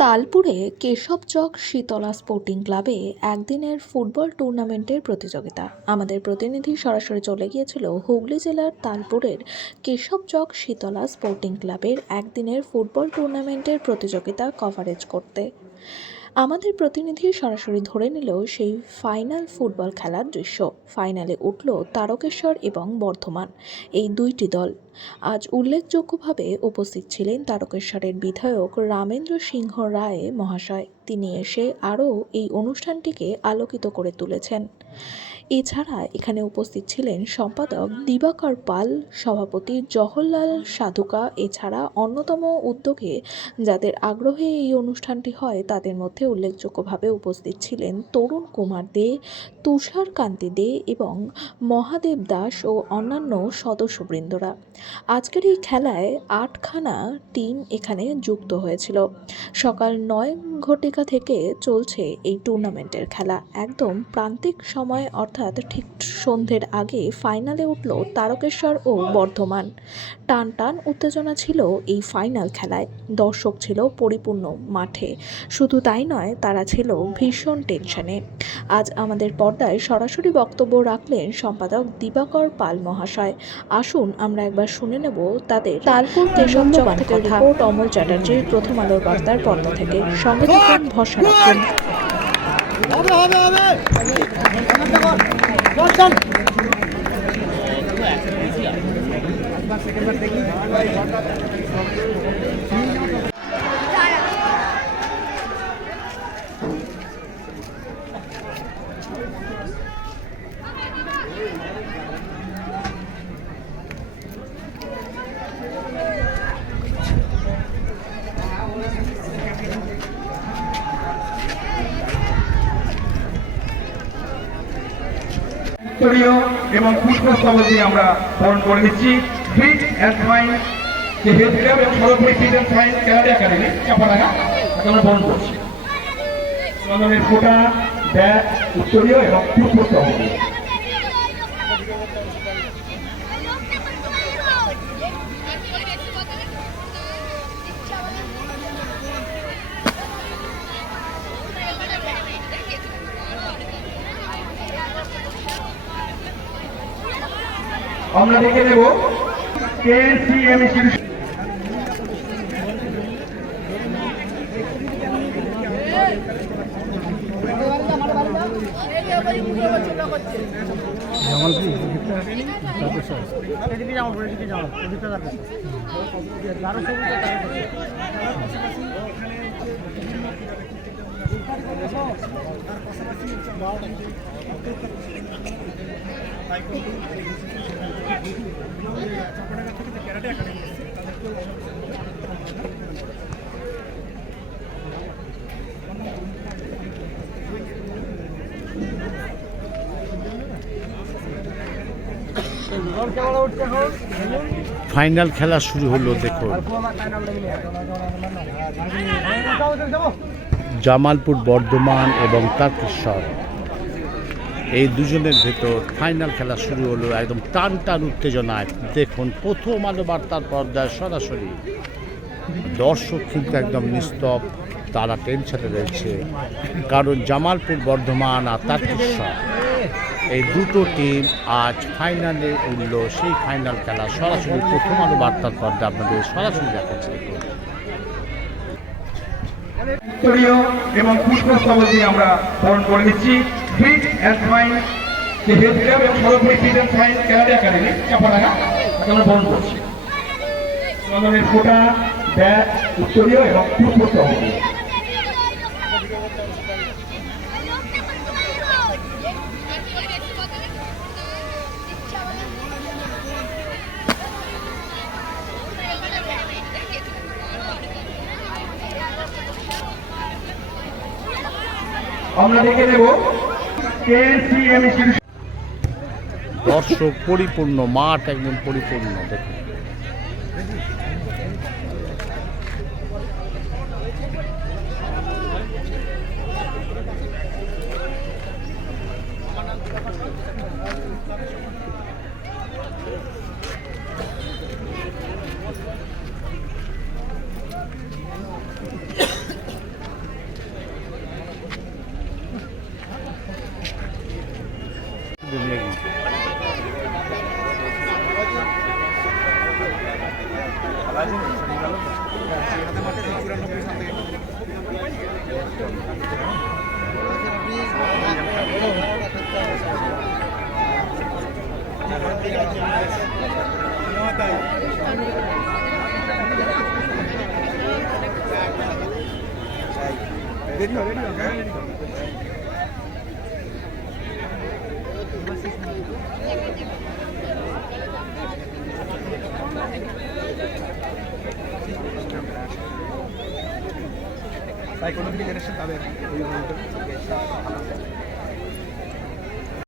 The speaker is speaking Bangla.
তালপুরে কেশবচক শীতলা স্পোর্টিং ক্লাবে একদিনের ফুটবল টুর্নামেন্টের প্রতিযোগিতা। আমাদের প্রতিনিধি সরাসরি চলে গিয়েছিল হুগলি জেলার তালপুরের কেশবচক শীতলা স্পোর্টিং ক্লাবের একদিনের ফুটবল টুর্নামেন্টের প্রতিযোগিতা কভারেজ করতে। আমাদের প্রতিনিধি সরাসরি ধরে নিল সেই ফাইনাল ফুটবল খেলার দৃশ্য। ফাইনালে উঠল তারকেশ্বর এবং বর্ধমান, এই দুইটি দল। আজ উল্লেখযোগ্যভাবে উপস্থিত ছিলেন তারকেশ্বরের বিধায়ক রামেন্দ্র সিংহ রায় মহাশয়। তিনি এসে আরও এই অনুষ্ঠানটিকে আলোকিত করে তুলেছেন। এছাড়া এখানে উপস্থিত ছিলেন সম্পাদক দিবাকর পাল, সভাপতি জওহরলাল সাধুকা। এছাড়া অন্যতম উদ্যোগে যাদের আগ্রহে এই অনুষ্ঠানটি হয় তাদের মধ্যে উল্লেখযোগ্যভাবে উপস্থিত ছিলেন তরুণ কুমার দে, তুষার কান্তি দে এবং মহাদেব দাস ও অন্যান্য সদস্যবৃন্দরা। আজকের এই খেলায় 8খানা টিম এখানে যুক্ত হয়েছিল। সকাল 9 ঘটিকা থেকে চলছে এই টুর্নামেন্টের খেলা। একদম প্রান্তিক সময় অর্থাৎ ঠিক সন্ধ্যের আগে ফাইনালে উঠল তারকেশ্বর ও বর্ধমান। টান টান উত্তেজনা ছিল এই ফাইনাল খেলায়। দর্শক ছিল পরিপূর্ণ মাঠে। শুধু তাই নয়, তারা ছিল ভীষণ টেনশনে। আজ আমাদের পর্দায় সরাসরি বক্তব্য রাখলেন সম্পাদক দিবাকর পাল মহাশয়। আসুন আমরা একবার শুনে নেব তাদের। তালপুর কেশবচক থেকে রিপোর্ট অমল চ্যাটার্জির, প্রথম আলোর বার্তার পর্দা থেকে। সঙ্গে থাকুন, ভরসা রাখুন। এবং পুষ্পস্তবক দিয়ে আমরা বরণ করে নিচ্ছি। ফিট অ্যান্ড ফাইন যে হেড ক্লাব এবং সর্বোপরি fit and fine karate academy Chapadanga, আমরা বরণ করছি। চন্দনের ফোঁটা, ব্যাগ, উত্তরীয় এবং পুষ্পস্তবক। আমরা দেখে নেব কেএসিএম ইনস্টিটিউশন। ফাইনাল খেলা শুরু হলো। দেখুন, জামালপুর বর্ধমান এবং তারকেশ্বর, এই দুজনের ভেতর ফাইনাল খেলা শুরু হলো একদম টান টান উত্তেজনায়। দেখুন, প্রথম আলো বার্তার পর্দায় সরাসরি দর্শক কিন্তু একদম নিস্তব্ধ, তারা টেনশনে রয়েছে। কারণ জামালপুর বর্ধমান আর তারকেশ্বর এই দুটো টিম আজ ফাইনালে উঠল। সেই ফাইনাল খেলা সরাসরি প্রথম আলো বার্তার পর্দা আপনাদের সরাসরি দেখাচ্ছে। এবং পুষ্পস্তবক দিয়ে আমরা বরণ করে নিচ্ছি। ফিট অ্যান্ড ফাইন যে হেড ক্লাব এবং সর্বোপরি fit and fine karate academy Chapadanga, আমরা বরণ করছি। চন্দনের ফোঁটা, ব্যাগ, উত্তরীয় এবং পুষ্পস্তবক। আমরা দেখে নেব কেএসিএম ইনস্টিটিউশন। দর্শক পরিপূর্ণ মাঠ, একদম পরিপূর্ণ। দেখুন, নিয়ে গেছি। সাইকোলজি জেনারেশন তাদের